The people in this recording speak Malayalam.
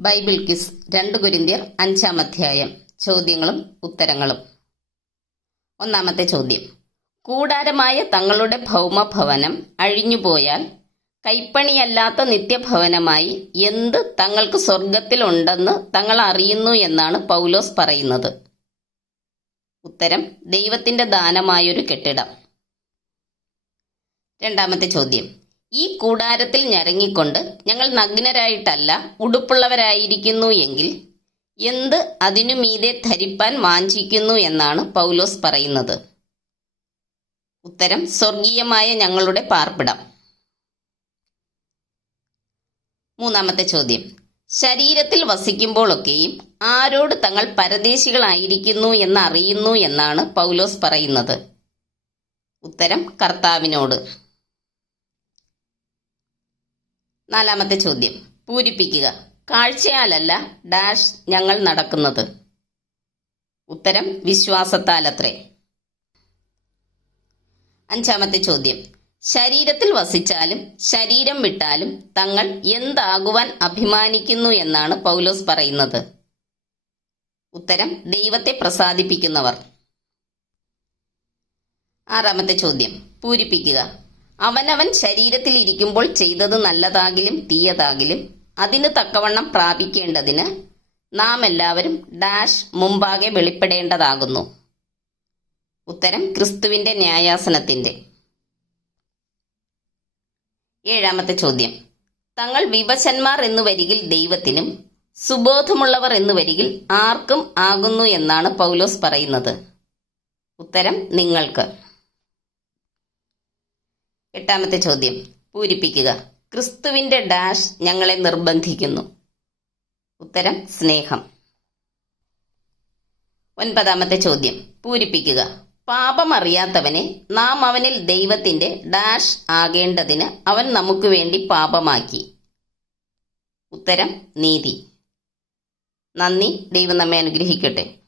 ബൈബിൾ കിസ് രണ്ട് കുരിന്തിയർ അഞ്ചാം അധ്യായം. ചോദ്യങ്ങളും ഉത്തരങ്ങളും. ഒന്നാമത്തെ ചോദ്യം. കൂടാരമായ തങ്ങളുടെ ഭൗമഭവനം അഴിഞ്ഞുപോയാൽ കൈപ്പണിയല്ലാത്ത നിത്യഭവനമായി എന്ത് തങ്ങൾക്ക് സ്വർഗത്തിലുണ്ടെന്ന് തങ്ങൾ അറിയുന്നു എന്നാണ് പൗലോസ് പറയുന്നത്. ഉത്തരം ദൈവത്തിന്റെ ദാനമായൊരു കെട്ടിടം. രണ്ടാമത്തെ ചോദ്യം. ഈ കൂടാരത്തിൽ ഞരങ്ങിക്കൊണ്ട് ഞങ്ങൾ നഗ്നരായിട്ടല്ല ഉടുപ്പുള്ളവരായിരിക്കുന്നു എങ്കിൽ എന്ത് അതിനു മീതെ ധരിപ്പാൻ വാഞ്ചിക്കുന്നു എന്നാണ് പൗലോസ് പറയുന്നത്. ഉത്തരം സ്വർഗീയമായ ഞങ്ങളുടെ പാർപ്പിടം. മൂന്നാമത്തെ ചോദ്യം. ശരീരത്തിൽ വസിക്കുമ്പോഴൊക്കെയും ആരോട് തങ്ങൾ പരദേശികളായിരിക്കുന്നു എന്ന് അറിയുന്നു എന്നാണ് പൗലോസ് പറയുന്നത്. ഉത്തരം കർത്താവിനോട്. നാലാമത്തെ ചോദ്യം. പൂരിപ്പിക്കുക. കാഴ്ചയാലല്ല ഡാഷ് ഞങ്ങൾ നടക്കുന്നത്. ഉത്തരം വിശ്വാസത്താലത്രേ. അഞ്ചാമത്തെ ചോദ്യം. ശരീരത്തിൽ വസിച്ചാലും ശരീരം വിട്ടാലും തങ്ങൾ എന്താകുവാൻ അഭിമാനിക്കുന്നു എന്നാണ് പൗലോസ് പറയുന്നത്. ഉത്തരം ദൈവത്തെ പ്രസാദിപ്പിക്കുന്നവർ. ആറാമത്തെ ചോദ്യം. പൂരിപ്പിക്കുക. അവനവൻ ശരീരത്തിൽ ഇരിക്കുമ്പോൾ ചെയ്തത് നല്ലതാകിലും തീയതാകിലും അതിന് തക്കവണ്ണം പ്രാപിക്കേണ്ടതിന് നാം എല്ലാവരും ഡാഷ് മുമ്പാകെ വെളിപ്പെടേണ്ടതാകുന്നു. ഉത്തരം ക്രിസ്തുവിന്റെ ന്യായാസനത്തിന്റെ. ഏഴാമത്തെ ചോദ്യം. തങ്ങൾ വിഭശന്മാർ എന്നു വരികിൽ ദൈവത്തിനും സുബോധമുള്ളവർ എന്നു വരികിൽ ആർക്കും ആകുന്നു എന്നാണ് പൗലോസ് പറയുന്നത്. ഉത്തരം നിങ്ങൾക്ക്. എട്ടാമത്തെ ചോദ്യം. പൂരിപ്പിക്കുക. ക്രിസ്തുവിന്റെ ഡാഷ് ഞങ്ങളെ നിർബന്ധിക്കുന്നു. ഉത്തരം സ്നേഹം. ഒൻപതാമത്തെ ചോദ്യം. പൂരിപ്പിക്കുക. പാപമറിയാത്തവനെ നാം അവനിൽ ദൈവത്തിന്റെ ഡാഷ് ആകേണ്ടതിന് അവൻ നമുക്ക് വേണ്ടി പാപമാക്കി. ഉത്തരം നീതി. നന്ദി. ദൈവം നമ്മെ അനുഗ്രഹിക്കട്ടെ.